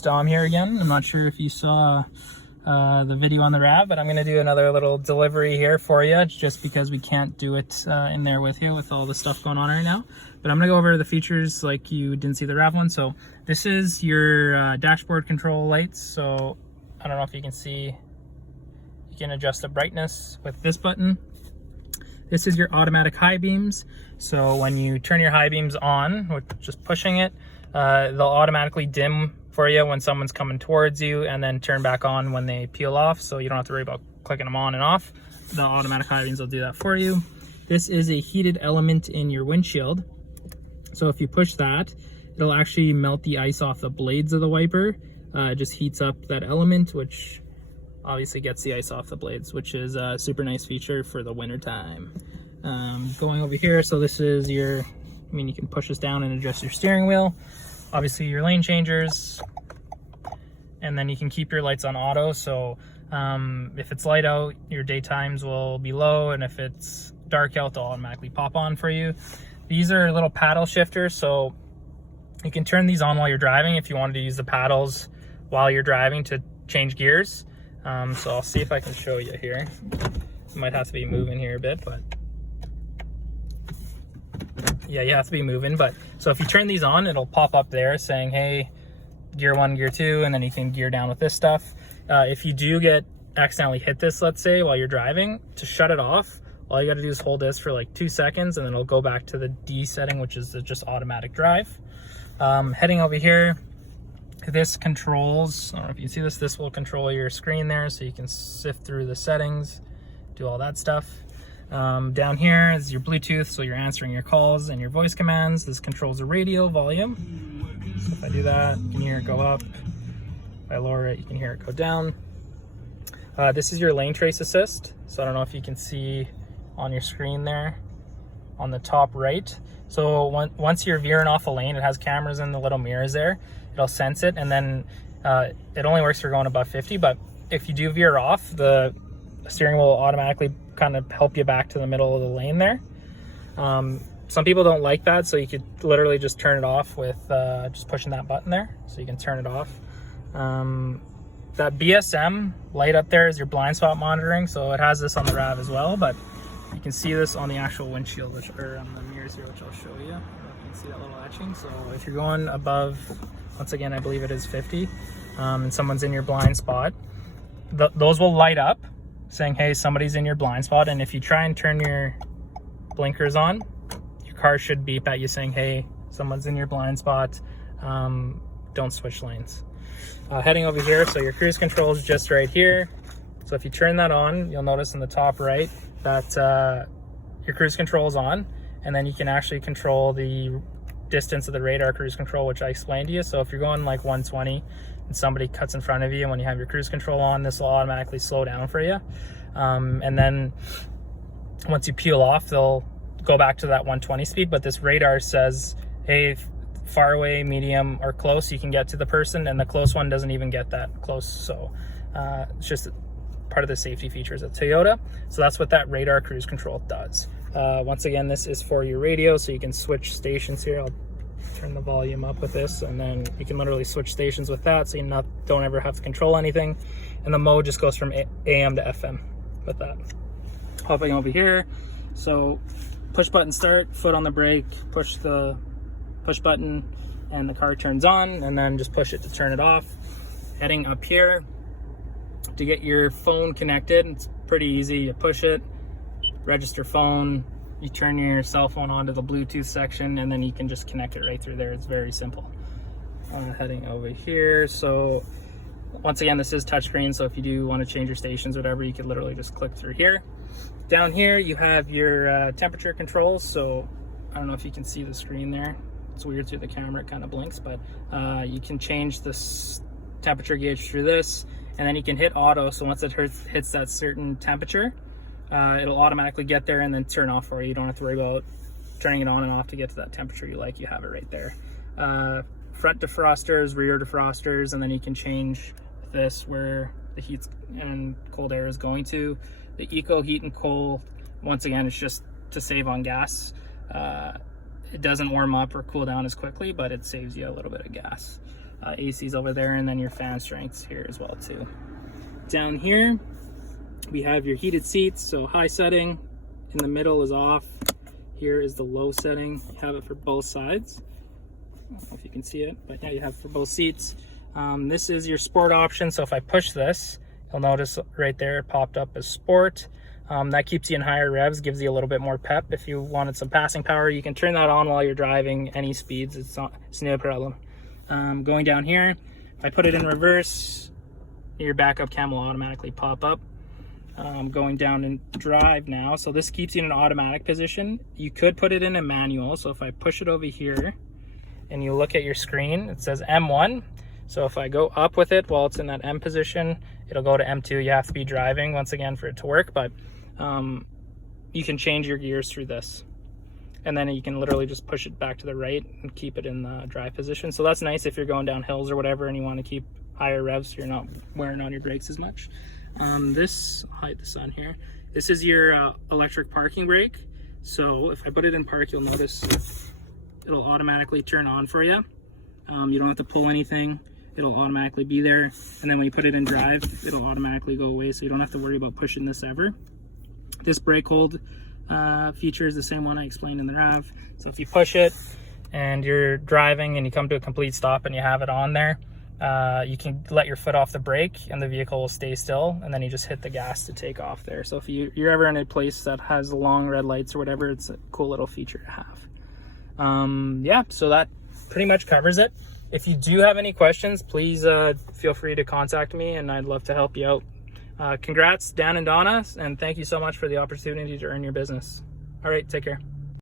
Dom here again. I'm not sure if you saw the video on the RAV, but I'm going to do another little delivery here for you, just because we can't do it in there with you with all the stuff going on right now. But I'm going to go over the features like you didn't see the RAV one. So this is your dashboard control lights. So I don't know if you can see, you can adjust the brightness with this button. This is your automatic high beams. So when you turn your high beams on with just pushing it, they'll automatically dim for you when someone's coming towards you, and then turn back on when they peel off, so you don't have to worry about clicking them on and off. The automatic high beams will do that for you. This is a heated element in your windshield. So if you push that, it'll actually melt the ice off the blades of the wiper. It just heats up that element, which obviously gets the ice off the blades, which is a super nice feature for the winter time. Going over here, so this is your, you can push this down and adjust your steering wheel. Obviously your lane changers, and then you can keep your lights on auto. So if it's light out, your daytimes will be low, and if it's dark out, they'll automatically pop on for you. These are little paddle shifters, so you can turn these on while you're driving if you wanted to use the paddles while you're driving to change gears. So I'll see if I can show you here. You might have to be moving here a bit, but yeah, you have to be moving. But so if you turn these on, it'll pop up there saying, hey, gear 1, gear 2, and then you can gear down with this stuff. If you do get accidentally hit this, let's say, while you're driving, to shut it off, all you got to do is hold this for like 2 seconds, and then it'll go back to the D setting, which is just automatic drive. Heading over here, this controls, I don't know if you can see this, this will control your screen there, so you can sift through the settings, do all that stuff. Down here is your Bluetooth, so you're answering your calls and your voice commands. This controls the radio volume. So if I do that, you can hear it go up. If I lower it, you can hear it go down. This is your lane trace assist. So I don't know if you can see on your screen there on the top right. So once you're veering off a lane, it has cameras in the little mirrors there. It'll sense it, and then it only works for going above 50. But if you do veer off, the steering wheel will automatically kind of help you back to the middle of the lane there. Some people don't like that, so you could literally just turn it off with just pushing that button there, so you can turn it off. That BSM light up there is your blind spot monitoring, so it has this on the RAV as well, but you can see this on the actual windshield, or on the mirrors here, which I'll show you. I don't know if you can see that little etching. So if you're going above, once again, I believe it is 50, and someone's in your blind spot, those will light up saying, hey, somebody's in your blind spot. And if you try and turn your blinkers on, your car should beep at you saying, hey, someone's in your blind spot, don't switch lanes. Heading over here, so your cruise control is just right here. So if you turn that on, you'll notice in the top right that your cruise control is on, and then you can actually control the distance of the radar cruise control, which I explained to you. So if you're going like 120 and somebody cuts in front of you, and when you have your cruise control on, this will automatically slow down for you. And then once you peel off, they'll go back to that 120 speed, but this radar says, hey, far away, medium, or close, you can get to the person, and the close one doesn't even get that close. So it's just part of the safety features of Toyota. So that's what that radar cruise control does. Once again, this is for your radio, so you can switch stations here. I'll turn the volume up with this, and then you can literally switch stations with that, so you don't ever have to control anything. And the mode just goes from AM to FM with that. Hopping over here, so push button start, foot on the brake, push the push button, and the car turns on, and then just push it to turn it off. Heading up here, to get your phone connected, it's pretty easy. You push it, register phone, you turn your cell phone onto the Bluetooth section, and then you can just connect it right through there. It's very simple. Heading over here, so once again, this is touchscreen, so if you do want to change your stations or whatever, you can literally just click through here. Down here you have your temperature controls. So I don't know if you can see the screen there. It's weird through the camera, it kind of blinks, but you can change this temperature gauge through this, and then you can hit auto. So once it hits that certain temperature, it'll automatically get there and then turn off for you. You don't have to worry about turning it on and off to get to that temperature you like. You have it right there. Front defrosters, rear defrosters, and then you can change this where the heat and cold air is going to. The eco heat and cold, once again, it's just to save on gas. It doesn't warm up or cool down as quickly, but it saves you a little bit of gas. AC's over there, and then your fan strengths here as well too. Down here, we have your heated seats, so high setting, in the middle is off. Here is the low setting. You have it for both sides. I don't know if you can see it, but yeah, you have it for both seats. This is your sport option, so if I push this, you'll notice right there it popped up as sport. That keeps you in higher revs, gives you a little bit more pep. If you wanted some passing power, you can turn that on while you're driving any speeds. It's no problem. Going down here, if I put it in reverse, your backup cam will automatically pop up. Going down in drive now, so this keeps you in an automatic position. You could put it in a manual, so if I push it over here and you look at your screen, it says M1. So if I go up with it while it's in that M position, it'll go to M2. You have to be driving once again for it to work, but you can change your gears through this. And then you can literally just push it back to the right and keep it in the drive position. So that's nice if you're going down hills or whatever and you want to keep higher revs so you're not wearing on your brakes as much. I'll hide this on here. This is your electric parking brake. So if I put it in park, you'll notice it'll automatically turn on for you. You don't have to pull anything. It'll automatically be there. And then when you put it in drive, it'll automatically go away, so you don't have to worry about pushing this ever. This brake hold feature is the same one I explained in the RAV. So if you push it and you're driving and you come to a complete stop and you have it on there, you can let your foot off the brake and the vehicle will stay still, and then you just hit the gas to take off there. So if you're ever in a place that has long red lights or whatever, it's a cool little feature to have. Yeah, so that pretty much covers it. If you do have any questions, please feel free to contact me and I'd love to help you out. Congrats, Dan and Donna, and thank you so much for the opportunity to earn your business. All right, take care.